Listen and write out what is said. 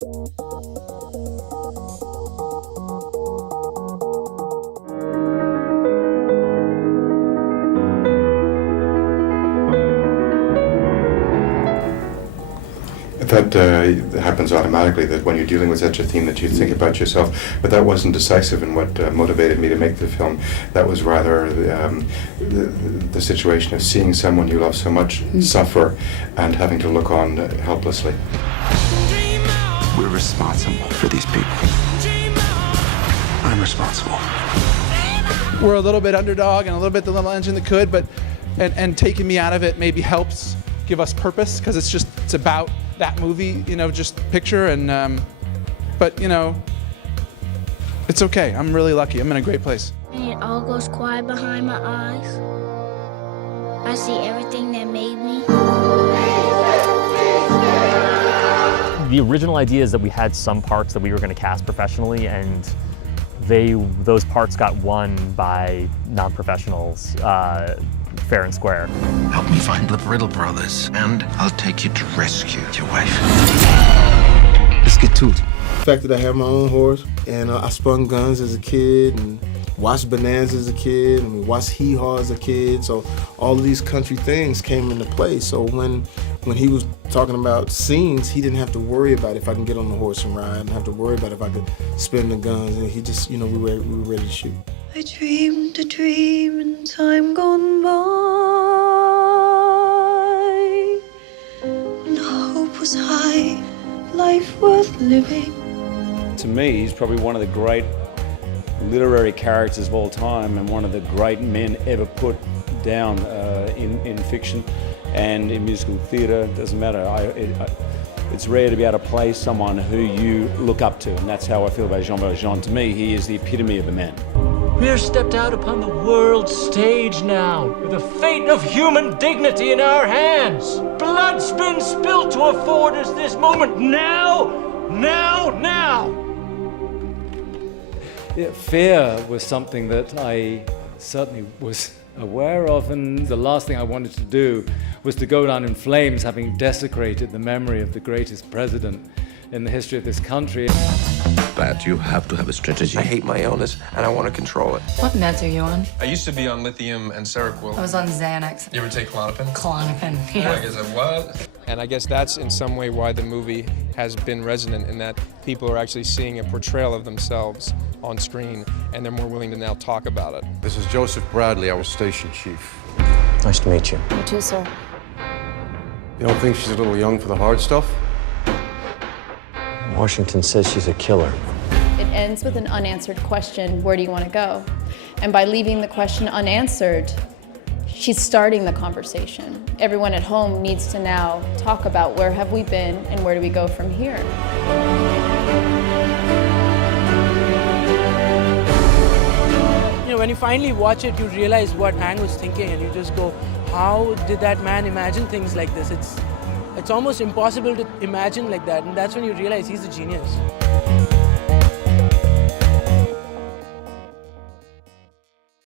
That happens automatically, that when you're dealing with such a theme that you think about yourself, but that wasn't decisive in what motivated me to make the film. That was rather the situation of seeing someone you love so much suffer and having to look on helplessly. We're responsible for these people. I'm responsible. We're a little bit underdog and a little bit the little engine that could, but and taking me out of it maybe helps give us purpose, because it's about that movie, just Picture, and but it's okay. I'm really lucky. I'm in a great place. And it all goes quiet behind my eyes. I see everything that made me. The original idea is that we had some parts that we were going to cast professionally, and those parts got won by non-professionals, fair and square. Help me find the Brittle brothers, and I'll take you to rescue your wife. Let's get to it. The fact that I have my own horse, and I spun guns as a kid, and watched Bonanza as a kid, and watched Hee Haw as a kid, so all of these country things came into play. So when he was talking about scenes, he didn't have to worry about if I can get on the horse and ride, and have to worry about if I could spin the guns, and he just, we were ready to shoot. I dreamed a dream in time gone by, when hope was high, life worth living. To me, he's probably one of the great literary characters of all time, and one of the great men ever put down in fiction and in musical theatre. It doesn't matter. It's rare to be able to play someone who you look up to, and that's how I feel about Jean Valjean. To me, he is the epitome of a man. We are stepped out upon the world stage now, with the fate of human dignity in our hands. Blood's been spilt to afford us this moment. Now! Now! Now! Yeah, fear was something that I certainly was aware of, and the last thing I wanted to do was to go down in flames, having desecrated the memory of the greatest president in the history of this country. But you have to have a strategy. I hate my illness, and I want to control it. What meds are you on? I used to be on lithium and Seroquel. I was on Xanax. You ever take Klonopin? Klonopin, yeah. I guess what? And I guess that's in some way why the movie has been resonant, in that people are actually seeing a portrayal of themselves on screen, and they're more willing to now talk about it. This is Joseph Bradley, our station chief. Nice to meet you. You too, sir. You don't think she's a little young for the hard stuff? Washington says she's a killer. It ends with an unanswered question, where do you want to go? And by leaving the question unanswered, she's starting the conversation. Everyone at home needs to now talk about where have we been and where do we go from here. When you finally watch it, you realize what Hank was thinking, and you just go, how did that man imagine things like this? It's almost impossible to imagine like that, and that's when you realize he's a genius.